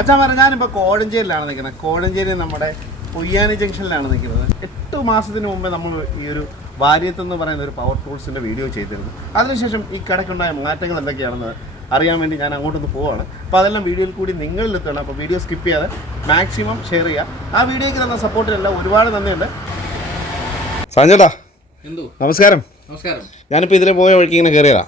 മച്ചാമാരെ ഞാനിപ്പോൾ കോഴഞ്ചേരിയിലാണ് നിൽക്കുന്നത്. കോഴഞ്ചേരി നമ്മുടെ പൊയ്യാനി ജംഗ്ഷനിലാണ് നിൽക്കുന്നത്. എട്ട് മാസത്തിന് മുമ്പേ നമ്മൾ ഈ ഒരു വാര്യത്ത് എന്ന് പറയുന്ന ഒരു പവർ ടൂൾസിന്റെ വീഡിയോ ചെയ്തിരുന്നു. അതിനുശേഷം ഈ കടയ്ക്കുണ്ടായ മാറ്റങ്ങൾ എന്തൊക്കെയാണെന്ന് അറിയാൻ വേണ്ടി ഞാൻ അങ്ങോട്ടൊന്ന് പോവാണ്. അപ്പോൾ അതെല്ലാം വീഡിയോയിൽ കൂടി നിങ്ങളിൽ എത്തണം. അപ്പോൾ വീഡിയോ സ്കിപ്പ് ചെയ്യാതെ മാക്സിമം ഷെയർ ചെയ്യുക ആ വീഡിയോയ്ക്ക് തന്ന സപ്പോർട്ടിനെല്ലാം ഒരുപാട് നന്ദിയുണ്ട്. സഞ്ജേട്ടാ എന്തോ? നമസ്കാരം. നമസ്കാരം. ഞാനിപ്പോൾ ഇതിലെ പോയ വഴിക്ക് ഇങ്ങനെ കയറിയതാ.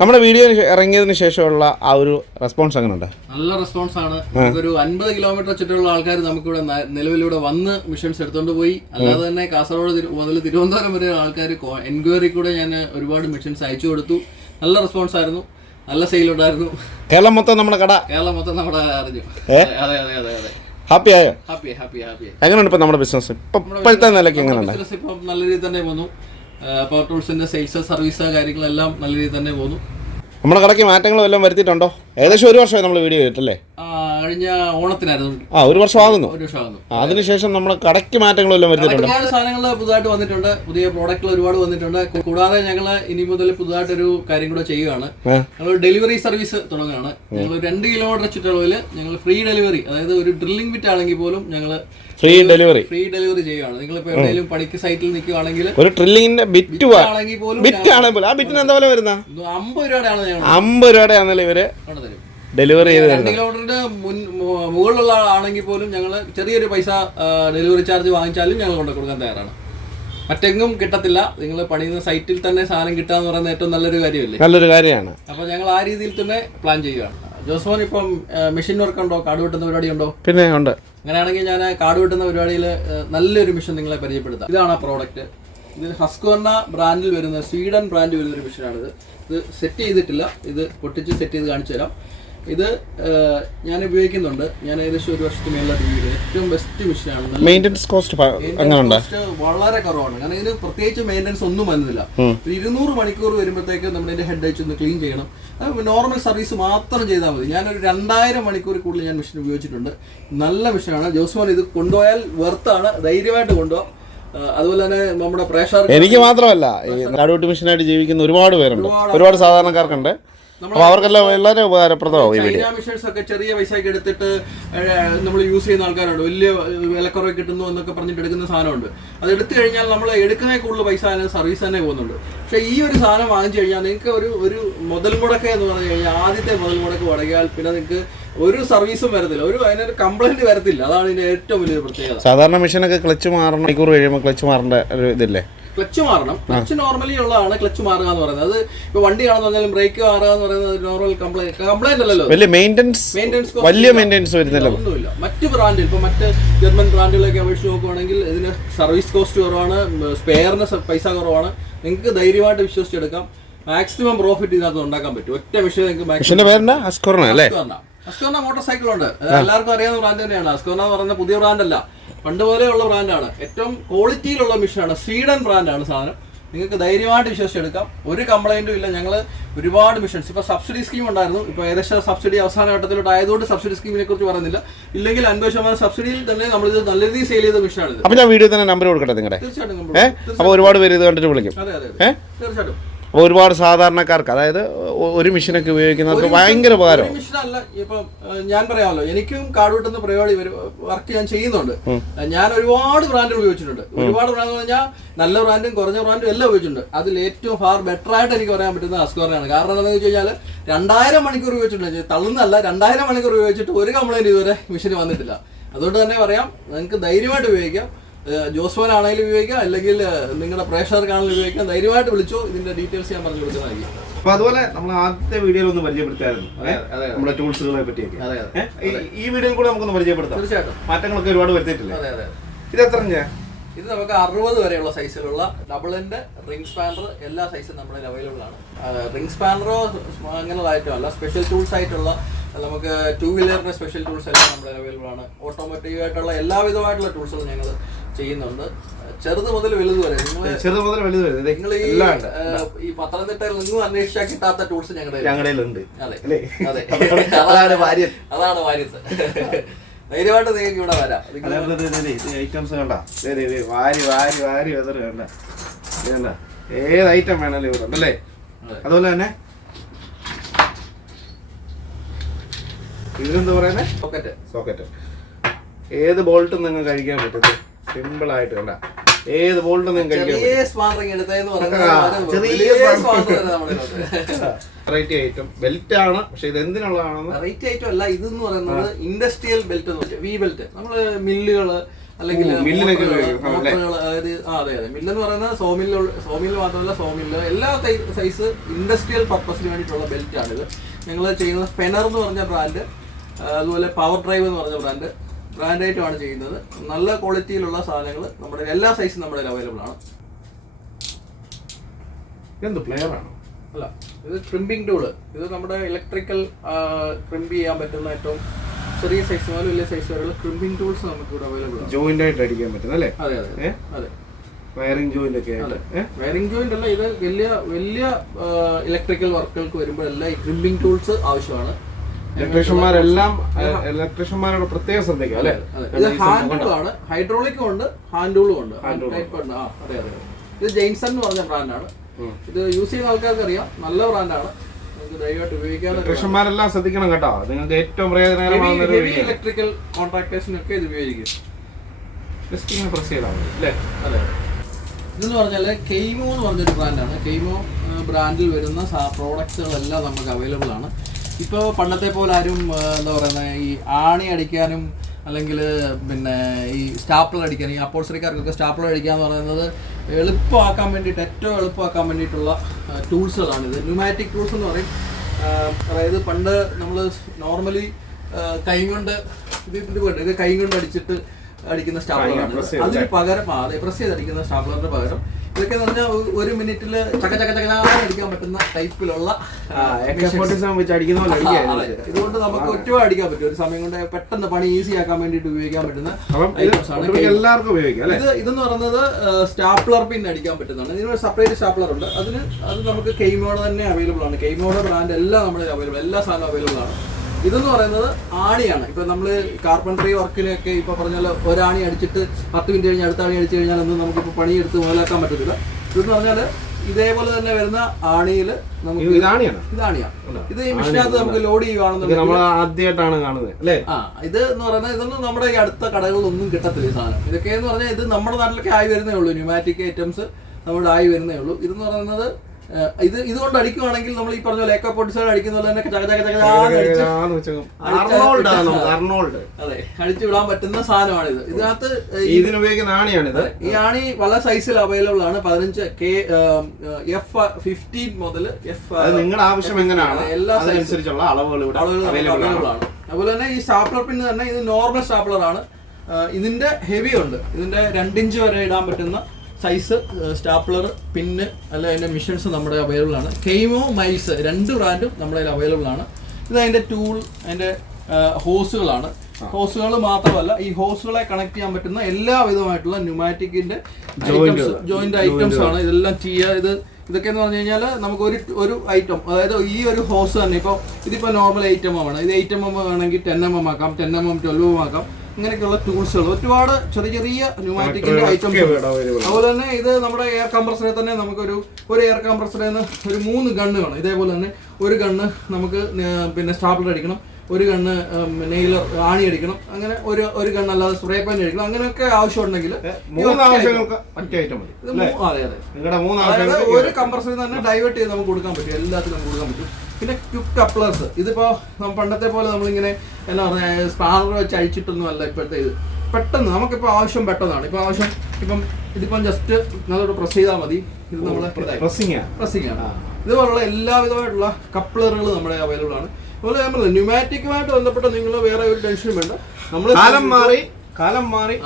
നമ്മുടെ വീഡിയോ ഇറങ്ങിയതിന് ശേഷമുള്ള ആ ഒരു റെസ്പോൺസ് എങ്ങനെയുണ്ട് നല്ല റെസ്പോൺസ് ആണ്. ഒരു അൻപത് കിലോമീറ്റർ ചുറ്റുള്ള ആൾക്കാർ നമുക്കിവിടെ ഇവിടെ നിലവിലൂടെ വന്ന് മിഷൻസ് എടുത്തോണ്ട് പോയി. അല്ലാതെ തന്നെ കാസർഗോഡ് മുതൽ തിരുവനന്തപുരം വരെ ആൾക്കാർ എൻക്വയറി കൂടെ ഞാൻ ഒരുപാട് മിഷൻസ് അയച്ചു കൊടുത്തു. നല്ല റെസ്പോൺസ് ആയിരുന്നു. നല്ല സെയിൽ ഉണ്ടായിരുന്നു. കേരളം മൊത്തം നമ്മുടെ കട. കേരളം മൊത്തം നമ്മുടെ അറിഞ്ഞു. അതെ അതെ അതെ അതെ ഹാപ്പി ആയോ? ഹാപ്പി ഹാപ്പി ഹാപ്പി എങ്ങനെയുണ്ട് ഇപ്പം നമ്മുടെ ബിസിനസ് ഇപ്പം ഇപ്പോഴത്തെ നിലയ്ക്ക് എങ്ങനെയുണ്ട് ബിസിനസ് ഇപ്പം നല്ല രീതിയിൽ തന്നെ പോന്നു പവർ ടൂൾസിന്റെ സെയിൽസ് സർവീസ് കാര്യങ്ങളെല്ലാം നല്ല രീതിയിൽ തന്നെ പോകുന്നു. നമ്മുടെ കടയ്ക്ക് മാറ്റങ്ങൾ വല്ലതും വരുത്തിയിട്ടുണ്ടോ? ഏകദേശം ഒരു വർഷമായി നമ്മൾ വീഡിയോ ചെയ്തിട്ടല്ലേ ആ, കഴിഞ്ഞ ഓണത്തിനായിരുന്നു. ആ ഒരു വർഷം ആകുന്നു. ഒരു വർഷം ആകുന്നു. അതിനുശേഷം നമ്മൾ കടയ്ക്ക് മാറ്റങ്ങൾ വല്ലതും വരുത്തിയിട്ടുണ്ട്? ഒരുപാട് സാധനങ്ങൾ പുതുതായിട്ട് വന്നിട്ടുണ്ട്. പുതിയ പ്രോഡക്റ്റുകൾ ഒരുപാട് വന്നിട്ടുണ്ട്. കൂടാതെ ഞങ്ങൾ ഇനി മുതൽ പുതുതായിട്ടൊരു കാര്യം കൂടെ ചെയ്യുകയാണ്. ഞങ്ങൾ ഡെലിവറി സർവീസ് തുടങ്ങുകയാണ്. ഞങ്ങൾ രണ്ട് കിലോമീറ്റർ ചുറ്റളവിൽ ഞങ്ങൾ ഫ്രീ ഡെലിവറി അതായത് ഒരു ഡ്രില്ലിംഗ് ബിറ്റ് ആണെങ്കിൽ പോലും ഞങ്ങൾ ഫ്രീ ഡെലിവറി ഫ്രീ ഡെലിവറി ചെയ്യുകയാണ് എവിടെയെങ്കിലും പണിക്ക് സൈറ്റിൽ നിൽക്കുകയാണെങ്കിൽ ഒരു ട്രില്ലിങ്ങിന്റെ ബിറ്റ് ആണെങ്കിൽ പോലും ബിറ്റ് ആണെങ്കിൽ പോലും. ആ ബിറ്റിന് എന്താ വില വരുന്ന? അമ്പത് രൂപയുടെ ആണല്ലോ ഇവർ ഡെലിവറി ചെയ്ത് രണ്ട് കിലോമീറ്ററിന്റെ മുകളിലുള്ള ആണെങ്കിൽ പോലും ഞങ്ങൾ ചെറിയൊരു പൈസ ഡെലിവറി ചാർജ് വാങ്ങിച്ചാലും ഞങ്ങൾ കൊണ്ടു കൊടുക്കാൻ തയ്യാറാണ്. മറ്റെങ്ങും കിട്ടത്തില്ല. നിങ്ങൾ പണിയുന്ന സൈറ്റിൽ തന്നെ സാധനം കിട്ടാന്ന് പറയുന്നത് ഏറ്റവും നല്ലൊരു കാര്യമല്ലേ? നല്ലൊരു കാര്യമാണ്. അപ്പൊ ഞങ്ങൾ ആ രീതിയിൽ തന്നെ പ്ലാൻ ചെയ്യുകയാണ് ജോസ്മോൻ ഇപ്പം മെഷീൻ വർക്ക് ഉണ്ടോ? കാട് വെട്ടുന്ന പരിപാടി ഉണ്ടോ? പിന്നെ ഉണ്ട്. അങ്ങനെയാണെങ്കിൽ ഞാൻ കാട് വെട്ടുന്ന പരിപാടിയിൽ നല്ലൊരു മിഷൻ നിങ്ങളെ പരിചയപ്പെടുത്താം. ഇതാണ് ആ പ്രോഡക്റ്റ് ഇത് ഹസ്കോർണ ബ്രാൻഡിൽ വരുന്ന സ്വീഡൻ ബ്രാൻഡ് വരുന്ന ഒരു മിഷനാണിത്. ഇത് സെറ്റ് ചെയ്തിട്ടില്ല. ഇത് പൊട്ടിച്ച് സെറ്റ് ചെയ്ത് കാണിച്ചു തരാം ഇത് ഞാൻ ഉപയോഗിക്കുന്നുണ്ട്. ഞാൻ ഏകദേശം ഒരു വർഷത്തിന് മേളിലായിട്ട് ഉപയോഗിക്കുന്നത് ഏറ്റവും ബെസ്റ്റ് മെഷീനാണ് മെയിന്റെനൻസ് കോസ്റ്റ് കോസ്റ്റ് വളരെ കുറവാണ്. കാരണം ഇതിന് പ്രത്യേകിച്ച് മെയിന്റെനൻസ് ഒന്നും വരുന്നില്ല ഒരു ഇരുന്നൂറ് മണിക്കൂർ വരുമ്പോഴത്തേക്ക് നമ്മൾ ഇതിന്റെ ഹെഡ് അയച്ച് ഒന്ന് ക്ലീൻ ചെയ്യണം. നോർമൽ സർവീസ് മാത്രം ചെയ്താൽ മതി. ഞാനൊരു രണ്ടായിരം മണിക്കൂർ കൂടുതൽ ഞാൻ മെഷീൻ ഉപയോഗിച്ചിട്ടുണ്ട്. നല്ല മെഷീനാണ് ജോസ്മോൻ ഇത് കൊണ്ടുപോയാൽ വെർത്താണ് ധൈര്യമായിട്ട് കൊണ്ടുപോകാം അതുപോലെ തന്നെ നമ്മുടെ പ്രേഷർ എനിക്ക് മാത്രമല്ല ഈ നാടുവെട്ടി മെഷീനായിട്ട് ജീവിക്കുന്ന ഒരുപാട് പേരുണ്ട്. ഒരുപാട് സാധാരണക്കാർക്കുണ്ട്. അപ്പോൾ അവർക്കെല്ലാം വളരെ ഉപകാരപ്രദമാവും ഈ വീഡിയോ. മെഷീൻസ് ഒക്കെ ചെറിയ പൈസയൊക്കെ എടുത്തിട്ട് നമ്മൾ യൂസ് ചെയ്യുന്ന ആൾക്കാരുണ്ട്. വലിയ വിലക്കുറവ് കിട്ടുന്നു എന്നൊക്കെ പറഞ്ഞിട്ട് എടുക്കുന്ന സാധനമുണ്ട്. അത് എടുത്തു കഴിഞ്ഞാൽ നമ്മൾ എടുക്കുന്ന കൂടുതൽ പൈസ സർവീസ് തന്നെ പോകുന്നുണ്ട്. പക്ഷേ ഈ ഒരു സാധനം വാങ്ങിച്ചു കഴിഞ്ഞാൽ നിങ്ങൾക്ക് ഒരു ഒരു മുതൽ മുടക്ക എന്ന് പറഞ്ഞു കഴിഞ്ഞാൽ ആദ്യത്തെ മുതൽ മുടക്ക് മുടക്കിയാൽ പിന്നെ നിങ്ങൾക്ക് ഒരു സർവീസും വരത്തില്ല. ഒരു അതിനൊരു കംപ്ലൈന്റ് വരത്തില്ല. അതാണ് ഇതിന്റെ ഏറ്റവും വലിയ പ്രത്യേകത. സാധാരണ മെഷീനൊക്കെ ക്ലച്ച് മാറണം മണിക്കൂർ കഴിയുമ്പോൾ ക്ലച്ച് മാറേണ്ട ഒരു ഇതില്ലേ? ക്ലച്ച് മാറണം. ക്ലച്ച് നോർമലി ഉള്ളതാണ് ക്ലച്ച് മാറുക എന്ന് പറയുന്നത്. അത് ഇപ്പൊ വണ്ടി ആണെന്ന് പറഞ്ഞാലും ബ്രേക്ക് മാറുക എന്ന് പറയുന്നത് നോർമൽ കംപ്ലൈന്റ് കംപ്ലൈന്റ് അല്ലല്ലോ വലിയ മെയിന്റനൻസ് മെയിന്റെനൻസ് വലിയ മെയിന്റനൻസ് വരുന്നില്ല. ഒന്നുമില്ല. മറ്റ് ബ്രാൻഡിൽ ഇപ്പൊ മറ്റ് ജർമ്മൻ ബ്രാൻഡുകളൊക്കെ അപേക്ഷിച്ച് നോക്കുവാണെങ്കിൽ ഇതിന് സർവീസ് കോസ്റ്റ് കുറവാണ് സ്പെയറിന് പൈസ കുറവാണ്. നിങ്ങൾക്ക് ധൈര്യമായിട്ട് വിശ്വസിച്ചെടുക്കാം. മാക്സിമം പ്രോഫിറ്റ് ഇതിനകത്ത് ഉണ്ടാക്കാൻ പറ്റും. ഒറ്റ വിഷയം നിങ്ങൾക്ക് അല്ലേ? അസ്കോർണ മോട്ടോർ സൈക്കിൾ ഉണ്ട്. എല്ലാവർക്കും അറിയാവുന്ന ബ്രാൻഡ് തന്നെയാണ്. അസ്കോർണ എന്ന് പറയുന്ന പുതിയ ബ്രാൻഡ് അല്ല. പണ്ട് പോലെയുള്ള ബ്രാൻഡാണ് ഏറ്റവും ക്വാളിറ്റിയിലുള്ള മെഷീനാണ് സ്വീഡൻ ബ്രാൻഡാണ് സാധനം. നിങ്ങൾക്ക് ധൈര്യമായിട്ട് വിശ്വസിച്ചെടുക്കാം ഒരു കംപ്ലൈന്റും ഇല്ല. ഞങ്ങൾ ഒരുപാട് മിഷൻസ് ഇപ്പോൾ സബ്സിഡി സ്കീം ഉണ്ടായിരുന്നു. ഇപ്പോൾ ഏകദേശം സബ്സിഡി അവസാന ഘട്ടത്തിലോട്ട് ആയതുകൊണ്ട് സബ്സിഡി സ്കീമിനെ കുറിച്ച് പറയുന്നില്ല. ഇല്ലെങ്കിൽ അൻപത് ശതമാനം സബ്സിഡിയിൽ തന്നെ നമ്മൾ ഇത് നല്ല രീതിയിൽ സെയിൽ ചെയ്ത മിഷനാണിത് അപ്പോൾ ഞാൻ വീഡിയോ തന്നെ നമ്പർ കൊടുക്കട്ടെ നിങ്ങളുടെ തീർച്ചയായിട്ടും അപ്പോൾ ഒരുപാട് പേര് ഇത് കണ്ടിട്ട് വിളിക്കും. അതെ അതെ തീർച്ചയായിട്ടും. അപ്പോൾ ഒരുപാട് സാധാരണക്കാർക്ക് അതായത് ഒരു മിഷനൊക്കെ ഉപയോഗിക്കുന്നവർക്ക് ഭയങ്കര ഉപകാരം മിഷനല്ല ഇപ്പം ഞാൻ പറയാമല്ലോ എനിക്കും കാട് വെട്ടുന്ന പരിപാടി വർക്ക് ഞാൻ ചെയ്യുന്നുണ്ട്. ഞാൻ ഒരുപാട് ബ്രാൻഡ് ഉപയോഗിച്ചിട്ടുണ്ട്. ഒരുപാട് ബ്രാൻഡ് പറഞ്ഞാൽ നല്ല ബ്രാൻഡും കുറഞ്ഞ ബ്രാൻഡും എല്ലാം ഉപയോഗിച്ചിട്ടുണ്ട്. അതിൽ ഏറ്റവും ഫാർ ബെറ്റർ ആയിട്ട് എനിക്ക് പറയാൻ പറ്റുന്നത് അസ്കോറിനാണ് കാരണം എന്താണെന്ന് വെച്ച് കഴിഞ്ഞാൽ രണ്ടായിരം മണിക്കൂർ ഉപയോഗിച്ചിട്ടുണ്ട്. തള്ളുന്നല്ല രണ്ടായിരം മണിക്കൂർ ഉപയോഗിച്ചിട്ട് ഒരു കംപ്ലൈന്റ് ഇതുവരെ മിഷന് വന്നിട്ടില്ല. അതുകൊണ്ട് തന്നെ പറയാം നിങ്ങൾക്ക് ധൈര്യമായിട്ട് ഉപയോഗിക്കാം. ജോസ്മോൻ ആണെങ്കിലും ഉപയോഗിക്കാം അല്ലെങ്കിൽ നിങ്ങളുടെ പ്രേക്ഷകർക്കാണെങ്കിലും ഉപയോഗിക്കാം. ധൈര്യമായിട്ട് വിളിച്ചോ ഇതിന്റെ ഡീറ്റെയിൽസ് ഞാൻ പറഞ്ഞു കൊടുക്കുന്നതായിരിക്കും. അപ്പൊ അതുപോലെ നമ്മൾ ആദ്യത്തെ വീഡിയോയിൽ ഒന്ന് പരിചയപ്പെടുത്തായിരുന്നു? നമ്മുടെ ടൂൾസുകളെ പറ്റിയൊക്കെ. ഈ- വീഡിയോയിൽ കൂടെ നമുക്കൊന്ന് പരിചയപ്പെടുത്താം. തീർച്ചയായിട്ടും. മാറ്റങ്ങളൊക്കെ ഒരുപാട് വരുത്തിയിട്ടില്ല? ഇത് എത്ര ഇത് നമുക്ക് അറുപത് വരെയുള്ള സൈസിലുള്ള ഡബിളിന്റെ റിംഗ് സ്പാനർ എല്ലാ സൈസും നമ്മുടെ അവൈലബിൾ ആണ്. റിംഗ് സ്പാനറോ അങ്ങനെയുള്ള ഐറ്റം അല്ല സ്പെഷ്യൽ ടൂൾസ് ആയിട്ടുള്ള നമുക്ക് ടു വീലറിന്റെ സ്പെഷ്യൽ ടൂൾസ് എല്ലാം നമ്മുടെ അവൈലബിൾ ആണ്. ഓട്ടോമാറ്റിക് ആയിട്ടുള്ള എല്ലാവിധമായിട്ടുള്ള ടൂൾസുകളും ഞങ്ങൾ ചെയ്യുന്നുണ്ട്. ചെറുത് മുതൽ വലുത് വരെ ചെറുത് മുതൽ വലുത് വരെ. നിങ്ങൾ ഈ ഈ പത്തനംതിട്ടയിൽ നിന്നും അന്വേഷിച്ചാൽ കിട്ടാത്ത ടൂൾസ് ഞങ്ങളുടെ ഞങ്ങളുടെ അതെ. അല്ലേ? അതെ. അതാണ് ഭാര്യൻ. അതാണ് വാര്യത്ത് ധൈര്യമായിട്ട് നിങ്ങൾക്ക് ഇവിടെ വരാം. ഐറ്റംസ് കണ്ട വാരി വാരി വാരി കണ്ട ഏത് ഐറ്റം വേണമല്ലോ ഇവിടെ ഉണ്ടല്ലേ അതെ. അതുപോലെ തന്നെ ഇതിനെന്താ പറയുന്നത് സോക്കറ്റ് സോക്കറ്റ് ഏത് ബോൾട്ടും നിങ്ങൾക്ക് കഴിക്കാൻ പറ്റും സിമ്പിൾ ആയിട്ട് കണ്ട. ഏത് ബോൾട്ടും നിങ്ങൾക്ക് വെറൈറ്റി ഐറ്റം ബെൽറ്റ് ആണ് പക്ഷെ ഇത് എന്തിനുള്ളതാണെന്ന്? വെറൈറ്റി ഐറ്റം അല്ല ഇതെന്ന് പറയുന്നത് ഇൻഡസ്ട്രിയൽ ബെൽറ്റ് എന്ന് വെച്ചാൽ വി ബെൽറ്റ് നമ്മൾ മില്ലുകൾ അല്ലെങ്കിൽ മില്ലിനൊക്കെ? അതായത് അതെ അതെ. മില്ല് എന്ന് പറയുന്നത് സോമില്ല് സോമില്ല് മാത്രമല്ല സോമില്ല് എല്ലാ സൈസ് ഇൻഡസ്ട്രിയൽ പർപ്പസിന് വേണ്ടിയിട്ടുള്ള ബെൽറ്റ് ആണ് ഇത് ഞങ്ങൾ ചെയ്യുന്നത് ഫെനർ എന്ന് പറഞ്ഞ ബ്രാൻഡ് അതുപോലെ പവർ ഡ്രൈവ് എന്ന് പറഞ്ഞ ബ്രാൻഡ് ബ്രാൻഡായിട്ടുമാണ് ചെയ്യുന്നത്. നല്ല ക്വാളിറ്റിയിലുള്ള സാധനങ്ങൾ നമ്മുടെ എല്ലാ സൈസും നമ്മുടെ അവൈലബിൾ ആണ്. എന്ത് പ്ലെയർ ആണ്? അല്ല ഇത് ക്രിമ്പിംഗ് ടൂൾ ഇത് നമ്മുടെ ഇലക്ട്രിക്കൽ ക്രിമ്പ് ചെയ്യാൻ പറ്റുന്ന ഏറ്റവും ചെറിയ സൈസ് മുതൽ വലിയ സൈസ് വരെയുള്ള ക്രിമ്പിംഗ് ടൂൾസ് നമുക്ക് ഇവിടെ അവൈലബിൾ ആണ്. ജോയിന്റ് ആയിട്ട് അടിക്കാൻ പറ്റും അല്ലേ? അതെ അതെ അതെ വയറിംഗ് ജോയിന്റ് ഒക്കെ വയറിംഗ് ജോയിന്റ് അല്ല ഇത് വലിയ വലിയ ഇലക്ട്രിക്കൽ വർക്കുകൾക്ക് വരുമ്പോഴെല്ലാം ഈ ക്രിമ്പിംഗ് ടൂൾസ് ആവശ്യമാണ്. ഇലക്ട്രീഷ്യന്മാരെല്ലാം ഇലക്ട്രീഷ്യന്മാരോട് പ്രത്യേകം ശ്രദ്ധിക്കുക അല്ലെ. ഇത് ഹാൻഡ് ഹൈഡ്രോളിക്കും ഉണ്ട് ഹാൻഡ് ടൂളും ഉണ്ട്. അതെ അതെ ഇത് ജെയിൻസൺ എന്ന് പറഞ്ഞ ബ്രാൻഡാണ് ഇത് യൂസ് ചെയ്യുന്ന ആൾക്കാർക്ക് അറിയാം നല്ല ബ്രാൻഡാണ് ഇലക്ട്രീഷ്യന്മാരെല്ലാം ശ്രദ്ധിക്കണം കേട്ടോ. നിങ്ങൾക്ക് ഏറ്റവും പ്രയോജനകരമാകുന്ന ഇലക്ട്രിക്കൽ കോൺട്രാക്ടേഴ്സിനൊക്കെ ഇത്. ഉപയോഗിക്കും. ജസ്റ്റ് ഇങ്ങനെ പ്രസ് ചെയ്താൽ മതി അല്ലേ? അതെ ഇതെന്ന് പറഞ്ഞാൽ കെയ്മോ എന്ന് പറഞ്ഞൊരു ബ്രാൻഡാണ് കെയ്മോ ബ്രാൻഡിൽ വരുന്ന പ്രോഡക്റ്റുകളെല്ലാം നമുക്ക് അവൈലബിൾ ആണ്. ഇപ്പോൾ പണ്ടത്തെ പോലെ ആരും എന്താ പറയുന്നത് ഈ ആണി അടിക്കാനും അല്ലെങ്കിൽ പിന്നെ ഈ സ്റ്റാപ്ലർ അടിക്കാൻ ഈ അപ്പോൾസറിക്കാർക്കൊക്കെ സ്റ്റാപ്ലർ അടിക്കുക എന്ന് പറയുന്നത് എളുപ്പമാക്കാൻ വേണ്ടിയിട്ട് ഏറ്റവും എളുപ്പമാക്കാൻ വേണ്ടിയിട്ടുള്ള ടൂൾസുകളാണിത് ന്യൂമാറ്റിക് ടൂൾസ് എന്ന് പറയും. അതായത് പണ്ട് നമ്മൾ നോർമലി കൈ കൊണ്ട് ഇത് ഇത് ഇത് കൈ കൊണ്ട് അടിച്ചിട്ട് അടിക്കുന്ന സ്റ്റാപ്ലറാണ് ചെയ്ത് അതിന് പകരം പ്രസ് ചെയ്തടിക്കുന്ന സ്റ്റാപ്ലറിന് പകരം ഇതൊക്കെ എന്ന് പറഞ്ഞാൽ ഒരു മിനിറ്റിൽ ചക്ക ചക്ക ചക്ക അടിക്കാൻ പറ്റുന്ന ടൈപ്പിലുള്ള ഇതുകൊണ്ട് നമുക്ക് ഒറ്റ അടിക്കാൻ പറ്റും. ഒരു സമയം കൊണ്ട് പെട്ടെന്ന് പണി ഈസി ആക്കാൻ വേണ്ടിയിട്ട് ഉപയോഗിക്കാൻ പറ്റുന്ന ആണ്. എല്ലാവർക്കും ഉപയോഗിക്കാം ഇത് ഇതെന്ന് പറയുന്നത് സ്റ്റാപ്ലർ പിൻ അടിക്കാൻ പറ്റുന്നതാണ്. ഇതിനൊരു സെപ്പറേറ്റ് സ്റ്റാപ്ലർ ഉണ്ട്. അതിന് അത് നമുക്ക് കെയ്മോഡ് തന്നെ അവൈലബിൾ ആണ്. കെയ്മോഡ് ബ്രാൻഡ് എല്ലാം നമ്മുടെ അവൈലബിൾ എല്ലാ സാധനവും അവൈലബിൾ ആണ്. ഇതെന്ന് പറയുന്നത് ആണിയാണ്. ഇപ്പൊ നമ്മൾ കാർപ്പൻട്രി വർക്കിലൊക്കെ ഇപ്പൊ പറഞ്ഞാൽ ഒരാണി അടിച്ചിട്ട് പത്ത് മിനിറ്റ് കഴിഞ്ഞ് അടുത്ത ആണി അടിച്ചു കഴിഞ്ഞാൽ ഒന്നും നമുക്കിപ്പോൾ പണിയെടുത്ത് മുതലാക്കാൻ പറ്റത്തില്ല. ഇതെന്ന് പറഞ്ഞാൽ ഇതേപോലെ തന്നെ വരുന്ന ആണിയിൽ നമുക്ക് ഇത് ഇതാണിയാണ്. ഇതാണിയാ ഇത് ഈ മിഷനകത്ത് നമുക്ക് ലോഡ് ഇത് ചെയ്യുകയാണെന്നുണ്ടെങ്കിൽ നമ്മൾ ആദ്യമായിട്ടാണ് കാണുന്നത് അല്ലേ? ആ ഇത് എന്ന് പറയുന്നത് ഇതൊന്നും നമ്മുടെ ഈ അടുത്ത കടകളിലൊന്നും കിട്ടത്തില്ല ഈ സാധനം. ഇതൊക്കെ എന്ന് പറഞ്ഞാൽ ഇത് നമ്മുടെ നാട്ടിലൊക്കെ ആയി വരുന്നേ ഉള്ളൂ. ന്യൂമാറ്റിക് ഐറ്റംസ് നമ്മുടെ ആയി വരുന്നേ ഉള്ളൂ. ഇതെന്ന് പറയുന്നത് ഇത് ഇതുകൊണ്ട് അടിക്കുവാണെങ്കിൽ നമ്മൾ ഈ പറഞ്ഞ ലേക്കോ പൊട്ടിച്ചാൽ അടിക്കുന്ന പോലെ തന്നെ അതെ അടിച്ചു വിടാൻ പറ്റുന്ന സാധനമാണിത്. ഇതിനകത്ത് ഇതിനുപയോഗിക്കുന്ന ആണിയാണിത്. ഈ ആണി പല സൈസിൽ അവൈലബിൾ ആണ്. പതിനഞ്ച് കെ എഫ് ഫിഫ്റ്റീൻ മുതൽ എഫ് നിങ്ങളുടെ ആവശ്യം എങ്ങനെയാണ്? എല്ലാ അതിനനുസരിച്ചുള്ള അളവുകൾ അവൈലബിൾ ആണ്. അതുപോലെ തന്നെ ഈ സ്റ്റാപ്ലർ പിന്ന് തന്നെ ഇത് നോർമൽ സ്റ്റാപ്ലർ ആണ്. ഇതിന്റെ ഹെവി ഉണ്ട്. ഇതിന്റെ രണ്ടിഞ്ച് വരെ ഇടാൻ പറ്റുന്ന സൈസ് സ്റ്റാപ്ലർ പിന്ന് അല്ല അതിന്റെ മിഷൻസ് നമ്മുടെ അവൈലബിൾ ആണ്. കെയ്മോ മൈൽസ് രണ്ട് ബ്രാൻഡും നമ്മുടെ കയ്യിൽ അവൈലബിൾ ആണ്. ഇത് അതിന്റെ ടൂൾ അതിന്റെ ഹോസുകളാണ് ഹോസുകൾ മാത്രമല്ല ഈ ഹോസുകളെ കണക്ട് ചെയ്യാൻ പറ്റുന്ന എല്ലാവിധമായിട്ടുള്ള ന്യൂമാറ്റിക്കിന്റെ Joint- ജോയിന്റ് ഐറ്റംസ് ആണ്. ഇതെല്ലാം ചെയ്യുക ഇത് ഇതൊക്കെ എന്ന് പറഞ്ഞു കഴിഞ്ഞാൽ നമുക്ക് ഒരു ഒരു ഐറ്റം അതായത് ഈ ഒരു ഹോസ് തന്നെ. ഇപ്പോൾ ഇതിപ്പോൾ നോർമൽ ഐറ്റം ആണ്. ഇത് ഐറ്റം എം എം വേണമെങ്കിൽ ടെൻ എം എം ആക്കാം ten M M twelve M ആക്കാം. ഇങ്ങനെയൊക്കെയുള്ള ടൂൾസുകൾ ഒരുപാട് ചെറിയ ചെറിയ ന്യൂമാറ്റിക്കിന്റെ ഐറ്റംസ്. അതുപോലെ തന്നെ ഇത് നമ്മുടെ എയർ കംപ്രസറിൽ തന്നെ നമുക്കൊരു ഒരു എയർ കംപ്രസറിൽ നിന്ന് ഒരു മൂന്ന് ഗണ്ണ് വേണം ഇതേപോലെ തന്നെ ഒരു ഗണ്ണ് നമുക്ക് പിന്നെ സ്റ്റാപ്ലർ അടിക്കണം. ഒരു ഗണ്ണ് നെയിലർ ആണി അടിക്കണം. അങ്ങനെ ഒരു ഒരു ഗണ്ണ് അല്ലാതെ സ്പ്രേ പെയിന്റ് അടിക്കണം. അങ്ങനെയൊക്കെ ആവശ്യമുണ്ടെങ്കിൽ അതെ ഒരു കംപ്രസറിൽ തന്നെ ഡൈവേർട്ട് ചെയ്ത് നമുക്ക് കൊടുക്കാൻ പറ്റും. എല്ലാത്തിനും കൊടുക്കാൻ പറ്റും. പിന്നെ ക്യുക്ക് കപ്ലേഴ്സ് ഇതിപ്പോ നമ്മ പണ്ടത്തെ പോലെ നമ്മളിങ്ങനെ എന്താ പറയുക സ്പാനർ വെച്ച് അഴിച്ചിട്ടൊന്നും അല്ല ഇപ്പോഴത്തെ ഇത്. പെട്ടെന്ന് നമുക്കിപ്പോൾ ആവശ്യം പെട്ടെന്നാണ് ഇപ്പൊ ആവശ്യം ഇപ്പം ഇതിപ്പം ജസ്റ്റ് നല്ലോട്ട് പ്രസ് ചെയ്താൽ മതി. ഇത് നമ്മളെ പ്രസ്സിംഗ് പ്രസ്സിംഗ് ആണ്. ഇതുപോലുള്ള എല്ലാവിധമായിട്ടുള്ള കപ്ലറുകൾ നമ്മുടെ അവൈലബിൾ ആണ്. അതുപോലെ ഞാൻ പറഞ്ഞത് ന്യൂമാറ്റിക്കുമായിട്ട് ബന്ധപ്പെട്ട് നിങ്ങൾ വേറെ ഒരു ടെൻഷനും വേണ്ട. നമ്മൾ കാലം മാറി കാലം മാറി.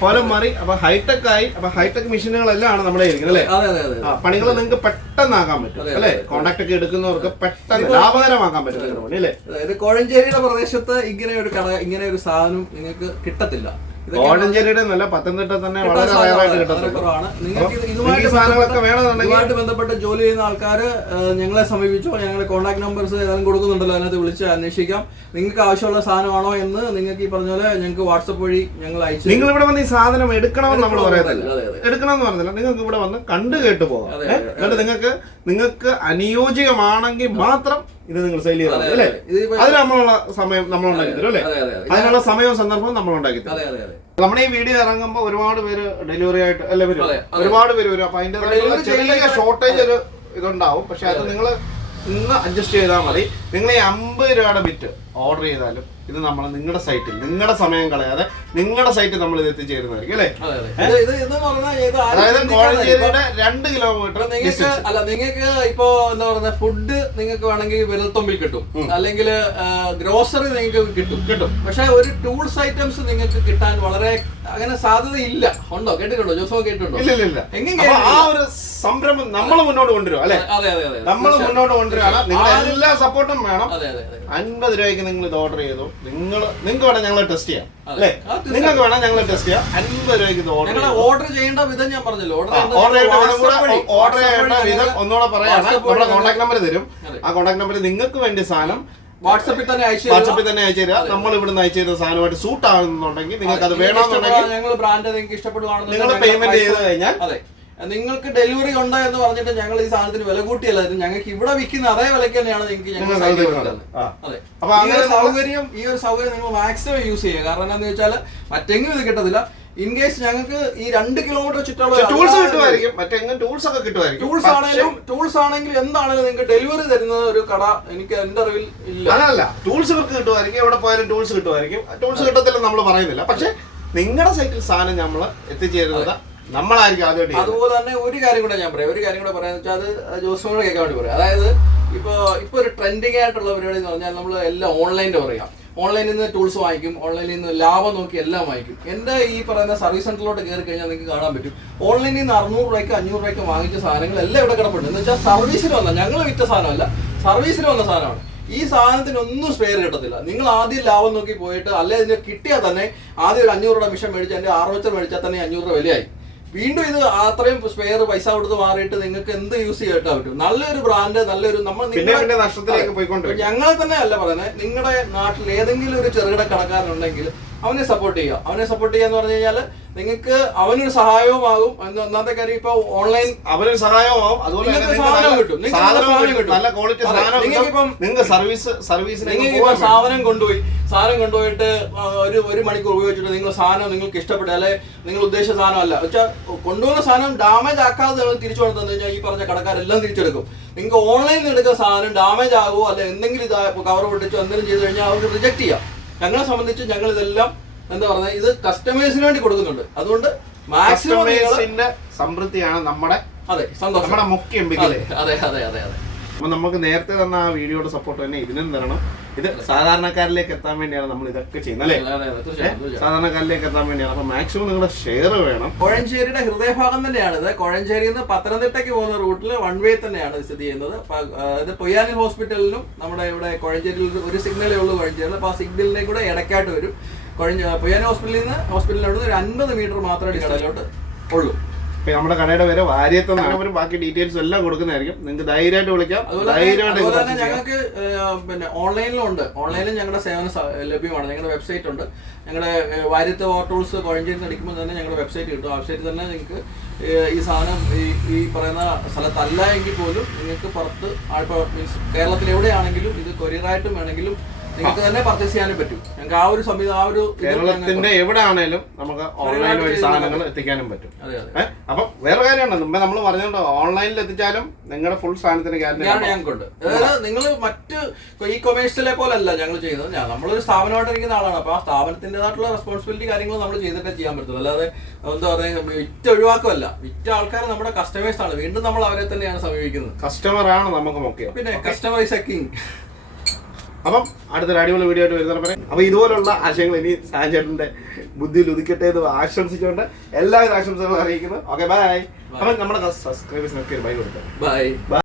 കാലം മാറി, അപ്പൊ ഹൈടെക് ആയി അപ്പൊ ഹൈടെക് മെഷീനുകളെല്ലാം നമ്മുടെ ഇരിക്കുന്നത് അല്ലേ? അതെ അതെ അതെ ആ പണികൾ നിങ്ങൾക്ക് പെട്ടെന്നാക്കാൻ പറ്റും അല്ലെ? കോണ്ടാക്ട് ഒക്കെ എടുക്കുന്നവർക്ക് പെട്ടെന്ന് ലാഭകരമാക്കാൻ പറ്റും നിങ്ങളുടെ പണി അല്ലേ? അതായത് കോഴഞ്ചേരിയുടെ പ്രദേശത്ത് ഇങ്ങനെ ഒരു കട ഇങ്ങനെ ഒരു സാധനം നിങ്ങൾക്ക് കിട്ടത്തില്ല. കോഴഞ്ചേരിയുടെ നല്ല പത്തനംതിട്ട തന്നെ വളരെ റയറായിട്ട് കിട്ടത്തുള്ളൂ. നിങ്ങൾക്ക് സാധനങ്ങളൊക്കെ വേണമെന്നുണ്ടെങ്കിൽ ബന്ധപ്പെട്ട് ജോലി ചെയ്യുന്ന ആൾക്കാർ ഞങ്ങളെ സമീപിച്ചോ ഞങ്ങളുടെ കോൺടാക്ട് നമ്പേഴ്സ് ഏതായാലും കൊടുക്കുന്നുണ്ടല്ലോ അതിനകത്ത് വിളിച്ച് അന്വേഷിക്കാം. നിങ്ങൾക്ക് ആവശ്യമുള്ള സാധനമാണോ എന്ന് നിങ്ങൾക്ക് ഈ പറഞ്ഞ പോലെ ഞങ്ങൾക്ക് വാട്സപ്പ് വഴി ഞങ്ങൾ അയച്ചു നിങ്ങൾ ഇവിടെ വന്ന് ഈ സാധനം എടുക്കണമെന്ന് നമ്മൾ പറയത്തില്ല. എടുക്കണമെന്ന് പറഞ്ഞില്ല. നിങ്ങൾക്ക് ഇവിടെ വന്ന് കണ്ടു കേട്ട് പോകാം. എന്നിട്ട് നിങ്ങൾക്ക് നിങ്ങൾക്ക് അനുയോജ്യമാണെങ്കിൽ മാത്രം ഇത് നിങ്ങൾ സെയിൽ ചെയ്താൽ മതി, അല്ലേ? അതെ. അതിന് നമ്മളുള്ള സമയം നമ്മൾ ഉണ്ടാക്കി തരും അല്ലേ? അതെ അതെ അതെ അതിനുള്ള സമയവും സന്ദർഭവും നമ്മൾ ഉണ്ടാക്കി തരും നമ്മുടെ ഈ വീഡിയോ ഇറങ്ങുമ്പോൾ ഒരുപാട് പേര് ഡെലിവറി ആയിട്ട് അല്ലെ വരും. ഒരുപാട് പേര് വരും. അപ്പൊ അതിന്റെ ചെറിയ ഷോർട്ടേജ് ഒരു ഇതുണ്ടാവും. പക്ഷെ അത് നിങ്ങൾ ഇന്ന് അഡ്ജസ്റ്റ് ചെയ്താൽ മതി. നിങ്ങൾ ഈ അമ്പത് രൂപയുടെ ബിറ്റ് ഓർഡർ ചെയ്താലും ഇത് നമ്മൾ നിങ്ങളുടെ സൈറ്റിൽ നിങ്ങളുടെ സമയം കളയാതെ നിങ്ങളുടെ സൈറ്റിൽ നമ്മൾ ഇത് എത്തിച്ചേരുന്നതായിരിക്കും അല്ലേ? അതായത് കോഴഞ്ചേരിയുടെ രണ്ട് കിലോമീറ്റർ നിങ്ങൾക്ക് അല്ല നിങ്ങൾക്ക് ഇപ്പോ എന്താ പറയുക ഫുഡ് നിങ്ങൾക്ക് വേണമെങ്കിൽ വിരൽത്തുമ്പിൽ കിട്ടും. അല്ലെങ്കിൽ ഗ്രോസറി നിങ്ങൾക്ക് കിട്ടും. കിട്ടും. പക്ഷെ ഒരു ടൂൾസ് ഐറ്റംസ് നിങ്ങൾക്ക് കിട്ടാൻ വളരെ അങ്ങനെ സാധ്യതയില്ല. ഉണ്ടോ? കേട്ടിട്ടുണ്ടോ? ജോസോ കേട്ടിട്ടുണ്ടോ? ഇല്ല ഇല്ല ഇല്ല എങ്ങനെ ആ ഒരു സംരംഭം നമ്മൾ മുന്നോട്ട് കൊണ്ടുവരും അല്ലെ? നമ്മൾ മുന്നോട്ട് കൊണ്ടുവരാണ് നിങ്ങളുടെ എല്ലാ സപ്പോർട്ടും വേണം. അൻപത് രൂപയ്ക്ക് നിങ്ങൾ ഇത് ഓർഡർ ചെയ്തു. നിങ്ങൾ നിങ്ങൾക്ക് വേണം ഞങ്ങൾ ടെസ്റ്റ് ചെയ്യാം അല്ലെ? നിങ്ങൾക്ക് വേണം ഞങ്ങൾ ടെസ്റ്റ് ചെയ്യാം. അൻപത് രൂപയ്ക്ക് ഇത് ഓർഡർ നിങ്ങൾ ഓർഡർ ചെയ്യേണ്ട വിധം ഞാൻ പറഞ്ഞല്ലോ. ഓർഡർ ചെയ്യേണ്ട ഓർഡർ ചെയ്യേണ്ട വിധം ഒന്നുകൂടെ പറയാണ് നമ്മുടെ കോൺടാക്ട് നമ്പർ തരും. ആ കോൺടാക്ട് നമ്പർ നിങ്ങൾക്ക് വേണ്ടി സാധനം വാട്സപ്പിൽ തന്നെ അയച്ചു. വാട്സപ്പിൽ തന്നെ അയച്ചു തരാം നമ്മൾ ഇവിടുന്ന് അയച്ചു തരുന്ന സാധനമായിട്ട് സൂട്ട് ആകുന്നുണ്ടെങ്കിൽ നിങ്ങൾക്ക് അത് വേണമെന്നുണ്ടെങ്കിൽ നിങ്ങൾ ബ്രാൻഡ് നിങ്ങൾക്ക് ഇഷ്ടപ്പെടുവാണെന്നുണ്ടെങ്കിൽ നിങ്ങൾ പേയ്മെന്റ് ചെയ്ത് കഴിഞ്ഞാൽ അതെ. നിങ്ങൾക്ക് ഡെലിവറി ഉണ്ടോ എന്ന് പറഞ്ഞിട്ട് ഞങ്ങൾ ഈ സാധനത്തിന് വില കൂട്ടിയല്ല. ഞങ്ങൾക്ക് ഇവിടെ വിൽക്കുന്ന അതേ വിലക്ക് തന്നെയാണ് നിങ്ങൾക്ക് ഞങ്ങൾ സൗകര്യം ഈ ഒരു സൗകര്യം നിങ്ങൾ മാക്സിമം യൂസ് ചെയ്യുക. കാരണം എന്താണെന്ന് വെച്ചാൽ മറ്റെങ്ങും ഇത് കിട്ടത്തില്ല. ഇൻ കേസ് ഞങ്ങൾക്ക് ഈ രണ്ട് കിലോമീറ്റർ ചുറ്റുള്ള ടൂൾസ് കിട്ടുമായിരിക്കും. മറ്റെങ്ങും ടൂൾസ് ഒക്കെ കിട്ടുമായിരിക്കും. ടൂൾസ് ആണെങ്കിലും ടൂൾസ് ആണെങ്കിലും എന്താണെങ്കിലും നിങ്ങൾക്ക് ഡെലിവറി തരുന്ന ഒരു കട എനിക്ക് എന്റെ അറിവിൽ ഇല്ല. അങ്ങനല്ല ടൂൾസ് ഇവർക്ക് കിട്ടുമായിരിക്കും. എവിടെ പോയാലും ടൂൾസ് കിട്ടുമായിരിക്കും. ടൂൾസ് കിട്ടത്തില്ല നമ്മൾ പറയുന്നില്ല. പക്ഷെ നിങ്ങളുടെ സൈറ്റിൽ സാധനം നമ്മൾ എത്തിച്ചേരുന്നത് നമ്മളായിരിക്കും അതുപോലെ തന്നെ ഒരു കാര്യം കൂടെ ഞാൻ പറയാം. ഒരു കാര്യം കൂടെ പറയാന്ന് വെച്ചാൽ അത് ജോസിനോട് കേൾക്കാൻ വേണ്ടി പറയാം. അതായത് ഇപ്പൊ ഇപ്പൊ ഒരു ട്രെൻഡിങ് ആയിട്ടുള്ള പരിപാടി എന്ന് പറഞ്ഞാൽ നമ്മൾ എല്ലാം ഓൺലൈനിൽ പറയാം. ഓൺലൈനിൽ നിന്ന് ടൂൾസ് വാങ്ങിക്കും ഓൺലൈനിൽ നിന്ന് ലാഭം നോക്കി എല്ലാം വാങ്ങിക്കും. എന്റെ ഈ പറയുന്ന സർവീസ് സെന്ററിലോട്ട് കയറി കഴിഞ്ഞാൽ നിങ്ങൾക്ക് കാണാൻ പറ്റും. ഓൺലൈനിൽ നിന്ന് അറുന്നൂറ് രൂപയ്ക്ക് അഞ്ഞൂറ് രൂപയ്ക്ക് വാങ്ങിച്ച സാധനങ്ങൾ എല്ലാം ഇവിടെ കിടപ്പുണ്ട്. എന്ന് വെച്ചാൽ സർവീസിന് വന്ന ഞങ്ങൾ വിറ്റ സാധനമല്ല സർവീസിന് വന്ന സാധനമാണ്. ഈ സാധനത്തിന് ഒന്നും സ്പെയർ കിട്ടത്തില്ല. നിങ്ങൾ ആദ്യം ലാഭം നോക്കി പോയിട്ട് അല്ലെ ഇതിന് കിട്ടിയാൽ തന്നെ ആദ്യം ഒരു അഞ്ഞൂറ് രൂപ മിഷൻ മേടിച്ച് അതിന്റെ ആറുവച്ചർ മേടിച്ചാൽ തന്നെ അഞ്ഞൂറ് രൂപ വിലയായി. വീണ്ടും ഇത് അത്രയും സ്പെയർ പൈസ കൊടുത്ത് മാറിയിട്ട് നിങ്ങൾക്ക് എന്ത് യൂസ് ചെയ്യാൻ പറ്റും? നല്ലൊരു ബ്രാൻഡ് നല്ലൊരു നമ്മൾ ഞങ്ങളെ തന്നെ അല്ല പറയുന്നത് നിങ്ങളുടെ നാട്ടിൽ ഏതെങ്കിലും ഒരു ചെറുകിട കടക്കാരനുണ്ടെങ്കിൽ അവനെ സപ്പോർട്ട് ചെയ്യുക. അവനെ സപ്പോർട്ട് ചെയ്യാന്ന് പറഞ്ഞു കഴിഞ്ഞാൽ നിങ്ങൾക്ക് അവനൊരു സഹായവുമാകും ഒന്നാമത്തെ കാര്യം ഇപ്പൊ ഓൺലൈൻ അവനൊരു സഹായവും അതുപോലെ സാധനം കിട്ടും. നല്ല ക്വാളിറ്റി സാധനം നിങ്ങൾക്ക് സർവീസ് നിങ്ങൾക്ക് സാധനം കൊണ്ടുപോയി. സാധനം കൊണ്ടുപോയിട്ട് ഒരു ഒരു മണിക്കൂർ ഉപയോഗിച്ചിട്ട് നിങ്ങൾ സാധനം നിങ്ങൾക്ക് ഇഷ്ടപ്പെട്ട. അല്ലെ നിങ്ങൾ ഉദ്ദേശിച്ച സാധനം അല്ല വെച്ചാൽ കൊണ്ടുപോകുന്ന സാധനം ഡാമേജ് ആക്കാതെ നിങ്ങൾ തിരിച്ചു കൊടുത്തെന്ന് കഴിഞ്ഞാൽ ഈ പറഞ്ഞ കടക്കാരെല്ലാം തിരിച്ചെടുക്കും. നിങ്ങൾക്ക് ഓൺലൈനിൽ എടുക്കുന്ന സാധനം ഡാമേജ് ആകുമോ അല്ലെ എന്തെങ്കിലും ഇത് കവർ പൊട്ടിച്ചോ എന്തെങ്കിലും ചെയ്തു കഴിഞ്ഞാൽ അവർക്ക് റിജക്ട് ചെയ്യാം. ഞങ്ങളെ സംബന്ധിച്ച് ഞങ്ങൾ ഇതെല്ലാം എന്താ പറഞ്ഞാൽ ഇത് കസ്റ്റമേഴ്സിന് വേണ്ടി കൊടുക്കുന്നുണ്ട്. അതുകൊണ്ട് മാക്സിമം സമൃദ്ധിയാണ് നമ്മുടെ അതെ സന്തോഷം. നമ്മുടെ മുഖ്യ അതെ അതെ അതെ അതെ അതെ. അപ്പൊ നമുക്ക് നേരത്തെ തന്ന ആ വീഡിയോയുടെ സപ്പോർട്ട് തന്നെ ഇതിനും തരണം. ഇത് സാധാരണക്കാരിലേക്ക് എത്താൻ വേണ്ടിയാണ് നമ്മൾ ഇതൊക്കെ ചെയ്യുന്നത് അല്ലേ? സാധാരണക്കാരിലേക്ക് എത്താൻ വേണ്ടിയാണ്. അപ്പൊ മാക്സിമം നിങ്ങളുടെ ഷെയർ വേണം. കോഴഞ്ചേരിയുടെ ഹൃദയഭാഗം തന്നെയാണ് ഇത്. കോഴഞ്ചേരിയിൽ നിന്ന് പത്തനംതിട്ടയ്ക്ക് പോകുന്ന റൂട്ടിൽ വൺ വേ തന്നെയാണ് സ്ഥിതി ചെയ്യുന്നത്. ഇത് പൊയ്യാനി ഹോസ്പിറ്റലിലും നമ്മുടെ ഇവിടെ കോഴഞ്ചേരിയിൽ ഒരു- ഒരു സിഗ്നലേ ഉള്ളൂ കോഴഞ്ചേരിയിൽ. അപ്പൊ ആ സിഗ്നലിനെ കൂടെ ഇടയ്ക്കായിട്ട് വരും. കൊഴഞ്ഞ പൊയ്യാനി ഹോസ്പിറ്റലിൽ നിന്ന് ഹോസ്പിറ്റലിലോട്ട് ഒരു അൻപത് മീറ്റർ മാത്രമേ കടയിലോട്ട് ഉള്ളൂ. ഇപ്പൊ നമ്മുടെ കടയുടെ പേര് വാര്യത്തെന്നാണ് ബാക്കി ഡീറ്റെയിൽസ് എല്ലാം കൊടുക്കുന്നതായിരിക്കും. നിങ്ങൾക്ക് ധൈര്യമായിട്ട് വിളിക്കാം. അതുപോലെ തന്നെ- ധൈര്യമായിട്ട്. ഞങ്ങൾക്ക് പിന്നെ ഓൺലൈനിലും ഉണ്ട് ഓൺലൈനിലും ഞങ്ങളുടെ സേവനം ലഭ്യമാണ്. ഞങ്ങളുടെ വെബ്സൈറ്റ് ഉണ്ട്. ഞങ്ങളുടെ വാര്യത്തെ ഓട്ടോൾസ് ഓർ ടൂൾസ് കോഴഞ്ചേരി അടിക്കുമ്പോൾ തന്നെ ഞങ്ങളുടെ വെബ്സൈറ്റ് കിട്ടും. വെബ്സൈറ്റിൽ തന്നെ നിങ്ങൾക്ക് ഈ സാധനം ഈ ഈ പറയുന്ന സ്ഥലത്തല്ല എങ്കിൽ പോലും നിങ്ങൾക്ക് പുറത്ത് ആൾപ്പ മീൻസ് കേരളത്തിൽ എവിടെയാണെങ്കിലും ഇത് കൊറിയറായിട്ടും വേണമെങ്കിലും നിങ്ങൾക്ക് തന്നെ പർച്ചേസ് ചെയ്യാനും പറ്റും. ഞങ്ങൾക്ക് ആ ഒരു സംവിധാനം ആ ഒരു കേരളത്തിന്റെ എവിടെ നമുക്ക് ഓൺലൈൻ വഴി സാധനങ്ങൾ എത്തിക്കാനും പറ്റും. അപ്പൊ വേറെ കാര്യമാണ് മുമ്പേ നമ്മൾ പറഞ്ഞോണ്ട് ഓൺലൈനിൽ എത്തിച്ചാലും നിങ്ങളുടെ ഫുൾ സാധനത്തിന് ഗ്യാരണ്ടി ഞങ്ങൾക്കുണ്ട്. അതായത് നിങ്ങൾ മറ്റ് ഈ കൊമേഴ്സിലെ പോലെ അല്ല ഞങ്ങൾ ചെയ്യുന്നത് നമ്മളൊരു സ്ഥാപനമായിട്ട് ഇരിക്കുന്ന ആളാണ്. അപ്പൊ ആ സ്ഥാപനത്തിന്റെതായിട്ടുള്ള റെസ്പോൺസിബിലിറ്റി കാര്യങ്ങൾ നമ്മൾ ചെയ്തിട്ടേ ചെയ്യാൻ പറ്റുള്ളൂ അല്ലാതെ എന്താ പറയുക വിറ്റ് ഒഴിവാക്കുമല്ല വിറ്റ ആൾക്കാർ നമ്മുടെ കസ്റ്റമേഴ്സ് ആണ്. വീണ്ടും നമ്മൾ അവരെ തന്നെയാണ് സമീപിക്കുന്നത്. കസ്റ്റമർ ആണ് നമുക്ക് പിന്നെ കസ്റ്റമർ ഇസ് എ കിങ് അപ്പം അടുത്തൊരു അടിപൊളി വീഡിയോ ആയിട്ട് വരുന്ന പറയാം അപ്പൊ ഇതുപോലുള്ള ആശയങ്ങൾ ഇനി സാഞ്ചേട്ടന്റെ ബുദ്ധിയിൽ ഉദിക്കട്ടെ എന്ന് ആശംസിച്ചുകൊണ്ട് എല്ലാവിധ ആശംസകളും അറിയിക്കുന്നു. ഓക്കെ ബൈ അപ്പം നമ്മുടെ സബ്സ്ക്രൈബേഴ്സിനൊക്കെ ഒരു ബൈ കൊടുക്കാം. ബൈ